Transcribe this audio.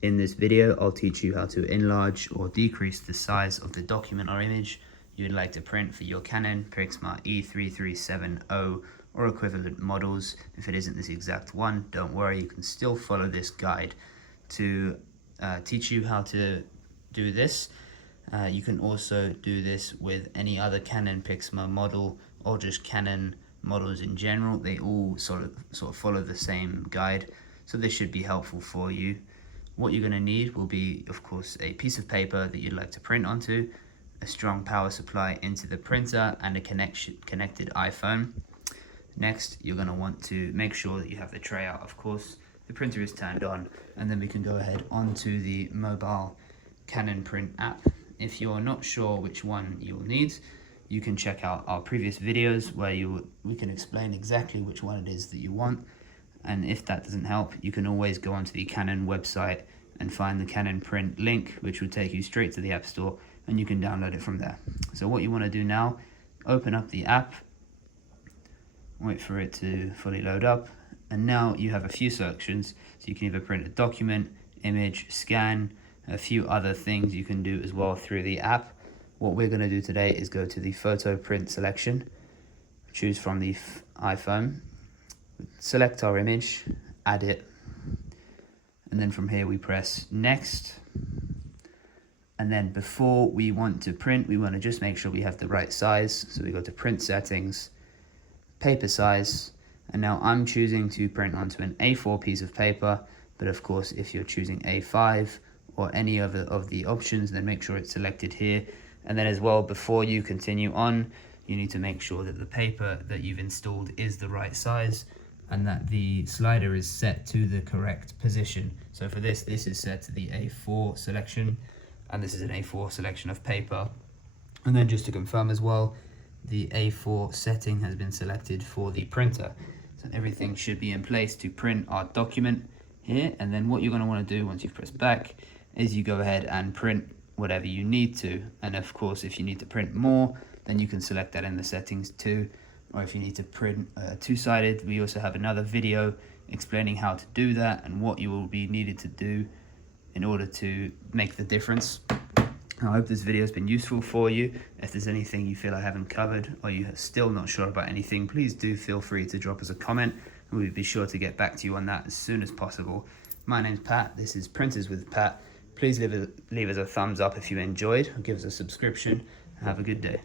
In this video, I'll teach you how to enlarge or decrease the size of the document or image you would like to print for your Canon Pixma TR4700 or equivalent models. If it isn't this exact one, don't worry, you can still follow this guide to teach you how to do this. You can also do this with any other Canon Pixma model or just Canon models in general. They all sort of follow the same guide, so this should be helpful for you. What you're going to need will be, of course, a piece of paper that you'd like to print onto, a strong power supply into the printer, and a connected iPhone. Next, you're going to want to make sure that you have the tray out, of course, the printer is turned on, and then we can go ahead onto the mobile Canon Print app. If you're not sure which one you'll need, you can check out our previous videos where we can explain exactly which one it is that you want. And if that doesn't help, you can always go onto the Canon website and find the Canon Print link, which will take you straight to the App Store, and you can download it from there. So what you want to do now, open up the app, wait for it to fully load up, and now you have a few selections. So you can either print a document, image, scan, a few other things you can do as well through the app. What we're going to do today is go to the photo print selection, choose from the iPhone, select our image, add it, and then from here we press next. And then before we want to print, we want to just make sure we have the right size. So we go to print settings, paper size, and now I'm choosing to print onto an A4 piece of paper, but of course if you're choosing A5 or any other of the options, then make sure it's selected here. And then as well, before you continue on, you need to make sure that the paper that you've installed is the right size and that the slider is set to the correct position. So for this is set to the A4 selection, and this is an A4 selection of paper. And then just to confirm as well, the A4 setting has been selected for the printer. So everything should be in place to print our document here. And then what you're going to want to do once you've pressed back is you go ahead and print whatever you need to. And of course, if you need to print more, then you can select that in the settings too. Or if you need to print two-sided, we also have another video explaining how to do that and what you will be needed to do in order to make the difference. I hope this video has been useful for you. If there's anything you feel I haven't covered or you're still not sure about anything, please do feel free to drop us a comment, and we'll be sure to get back to you on that as soon as possible. My name's Pat, this is Printers with Pat. Please leave us a thumbs up if you enjoyed, or give us a subscription. Have a good day.